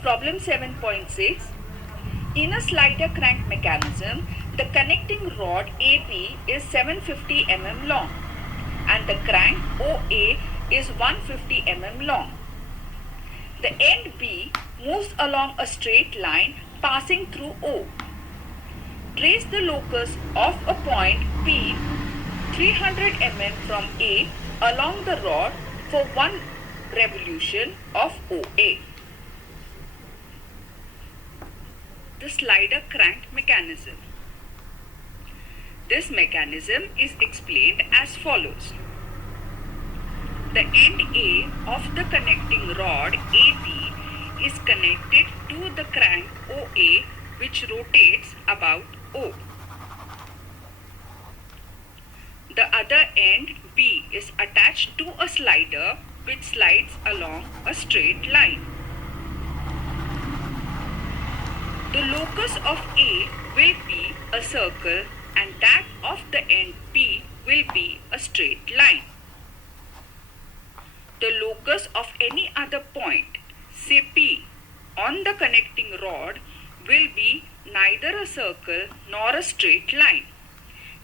Problem 7.6. In a slider crank mechanism, the connecting rod AB is 750 mm long and the crank OA is 150 mm long. The end B moves along a straight line passing through O. Trace the locus of a point P 300 mm from A along the rod for one revolution of OA. The slider crank mechanism. This mechanism is explained as follows. The end A of the connecting rod AB is connected to the crank OA, which rotates about O. The other end B is attached to a slider which slides along a straight line. The locus of A will be a circle and that of the end B will be a straight line. The locus of any other point, say P, on the connecting rod will be neither a circle nor a straight line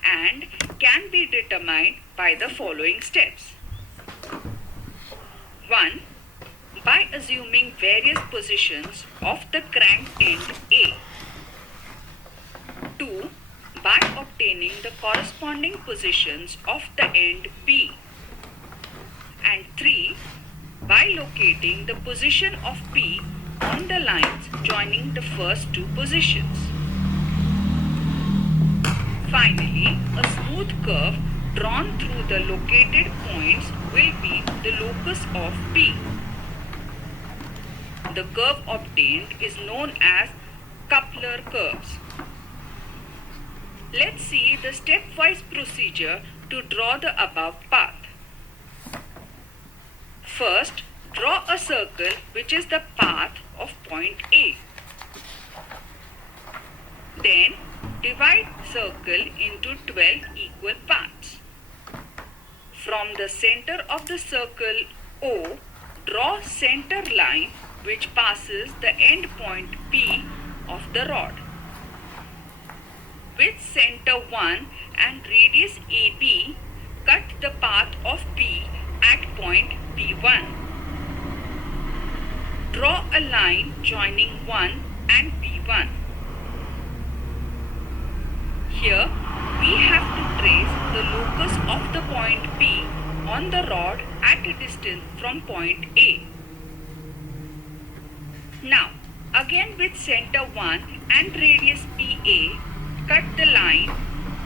and can be determined by the following steps. 1. By assuming various positions of the crank end A. 2. By obtaining the corresponding positions of the end B. And 3. By locating the position of P on the lines joining the first two positions. Finally, a smooth curve drawn through the located points will be the locus of P. The curve obtained is known as coupler curves. Let's see the stepwise procedure to draw the above path. First, draw a circle which is the path of point A. Then, divide circle into 12 equal parts. From the center of the circle O, draw center line which passes the end point P of the rod. With center 1 and radius AB, cut the path of P at point P1. Draw a line joining 1 and P1. Here, we have to trace the locus of the point P on the rod at a distance from point A. Now, again with center 1 and radius PA, cut the line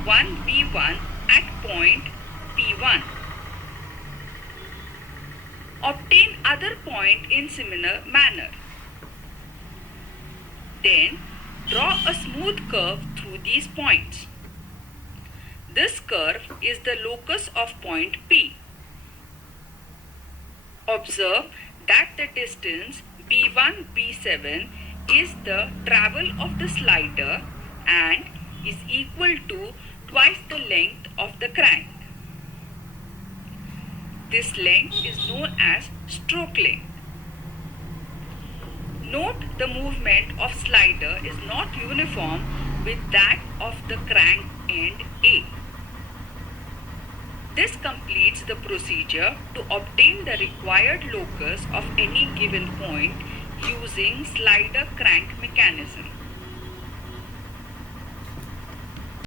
1B1 at point P1. Obtain other point in similar manner. Then, draw a smooth curve through these points. This curve is the locus of point P. Observe that the distance B1, B7 is the travel of the slider and is equal to twice the length of the crank. This length is known as stroke length. Note the movement of slider is not uniform with that of the crank end A. This completes the procedure to obtain the required locus of any given point using slider crank mechanism.